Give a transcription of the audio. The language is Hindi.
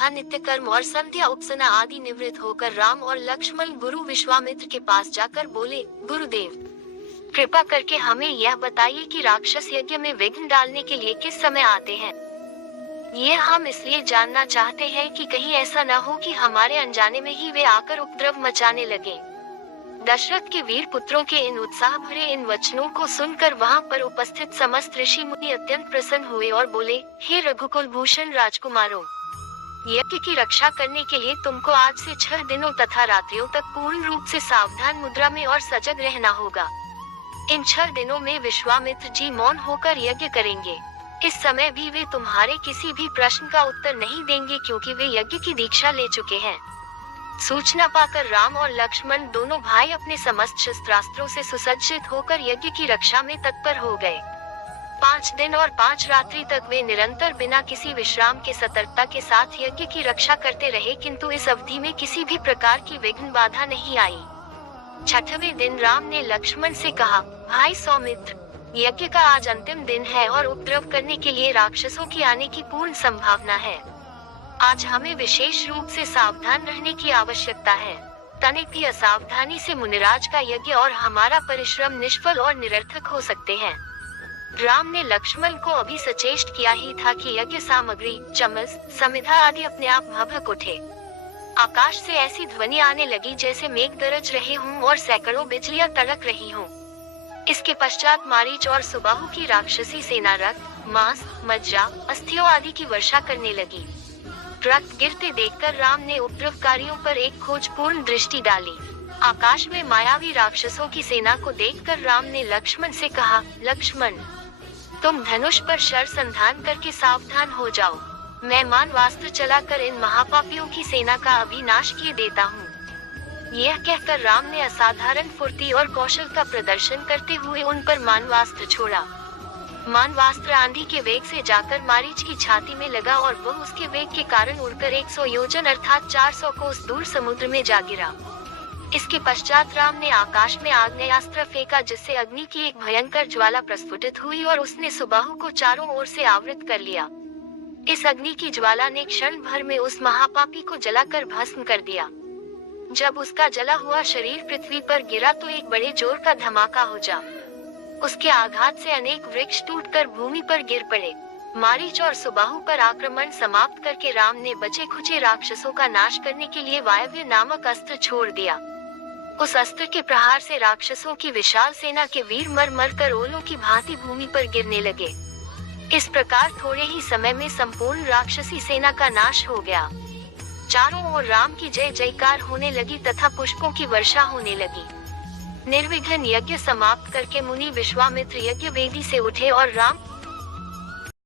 तथा नित्य कर्म और संध्या उपासना आदि निवृत्त होकर राम और लक्ष्मण गुरु विश्वामित्र के पास जाकर बोले, गुरुदेव, कृपा करके हमें यह बताइए कि राक्षस यज्ञ में विघ्न डालने के लिए किस समय आते हैं। ये हम इसलिए जानना चाहते हैं कि कहीं ऐसा न हो कि हमारे अनजाने में ही वे आकर उपद्रव मचाने लगे। दशरथ के वीर पुत्रों के इन उत्साह भरे इन वचनों को सुनकर वहां पर उपस्थित समस्त ऋषि मुनि अत्यंत प्रसन्न हुए और बोले, हे रघुकुल भूषण राजकुमारों, यज्ञ की रक्षा करने के लिए तुमको आज से 6 दिनों तथा रात्रियों तक पूर्ण रूप से सावधान मुद्रा में और सजग रहना होगा। इन 6 दिनों में विश्वामित्र जी मौन होकर यज्ञ करेंगे। इस समय भी वे तुम्हारे किसी भी प्रश्न का उत्तर नहीं देंगे, क्योंकि वे यज्ञ की दीक्षा ले चुके हैं। सूचना पाकर राम और लक्ष्मण दोनों भाई अपने समस्त शस्त्रास्त्रों से सुसज्जित होकर यज्ञ की रक्षा में तत्पर हो गए। 5 दिन और 5 रात्रि तक वे निरंतर बिना किसी विश्राम के सतर्कता के साथ यज्ञ की रक्षा करते रहे, किंतु इस अवधि में किसी भी प्रकार की विघ्न बाधा नहीं आई। 6वें दिन राम ने लक्ष्मण से कहा, भाई सौमित्र, यज्ञ का आज अंतिम दिन है और उपद्रव करने के लिए राक्षसों की आने की पूर्ण संभावना है। आज हमें विशेष रूप से सावधान रहने की आवश्यकता है। तनिक भी असावधानी से मुनिराज का यज्ञ और हमारा परिश्रम निष्फल और निरर्थक हो सकते हैं। राम ने लक्ष्मण को अभी सचेष्ट किया ही था कि यज्ञ सामग्री, चमस, समिधा आदि अपने आप भभक उठे। आकाश से ऐसी ध्वनि आने लगी जैसे मेघ गरज रहे हों और सैकड़ों बिजलियां तड़क रही हों। इसके पश्चात मारीच और सुबाहु की राक्षसी सेना रक्त, मांस, मज्जा, अस्थियों आदि की वर्षा करने लगी। रक्त गिरते देखकर राम ने उपद्रवकारियों पर एक खोजपूर्ण दृष्टि डाली। आकाश में मायावी राक्षसों की सेना को देखकर राम ने लक्ष्मण से कहा, लक्ष्मण, तुम धनुष पर शर संधान करके सावधान हो जाओ। मैं मानवास्त्र चलाकर इन महापापियों की सेना का अभिनाश किए देता हूँ। यह कहकर राम ने असाधारण फुर्ती और कौशल का प्रदर्शन करते हुए उन पर मानवास्त्र छोड़ा। मानवास्त्र आंधी के वेग से जाकर मारीच की छाती में लगा और वह उसके वेग के कारण उड़कर 100 योजन अर्थात 400 कोस दूर समुद्र में जा गिरा। इसके पश्चात राम ने आकाश में आग्नेयास्त्र फेंका, जिससे अग्नि की एक भयंकर ज्वाला प्रस्फुटित हुई और उसने सुबाहु को चारों ओर से आवृत कर लिया। इस अग्नि की ज्वाला ने क्षण भर में उस महापापी को जलाकर भस्म कर दिया। जब उसका जला हुआ शरीर पृथ्वी पर गिरा तो एक बड़े जोर का धमाका हो जा। उसके आघात से अनेक वृक्ष टूटकर भूमि पर गिर पड़े। मारीच और सुबाहु पर आक्रमण समाप्त करके राम ने बचे खुचे राक्षसों का नाश करने के लिए वायव्य नामक अस्त्र छोड़ दिया। उस अस्त्र के प्रहार से राक्षसों की विशाल सेना के वीर मर मर कर ओलों की भांति भूमि पर गिरने लगे। इस प्रकार थोड़े ही समय में संपूर्ण राक्षसी सेना का नाश हो गया। चारों ओर राम की जय जयकार होने लगी तथा पुष्पों की वर्षा होने लगी। निर्विघ्न यज्ञ समाप्त करके मुनि विश्वामित्र यज्ञ वेदी से उठे और राम,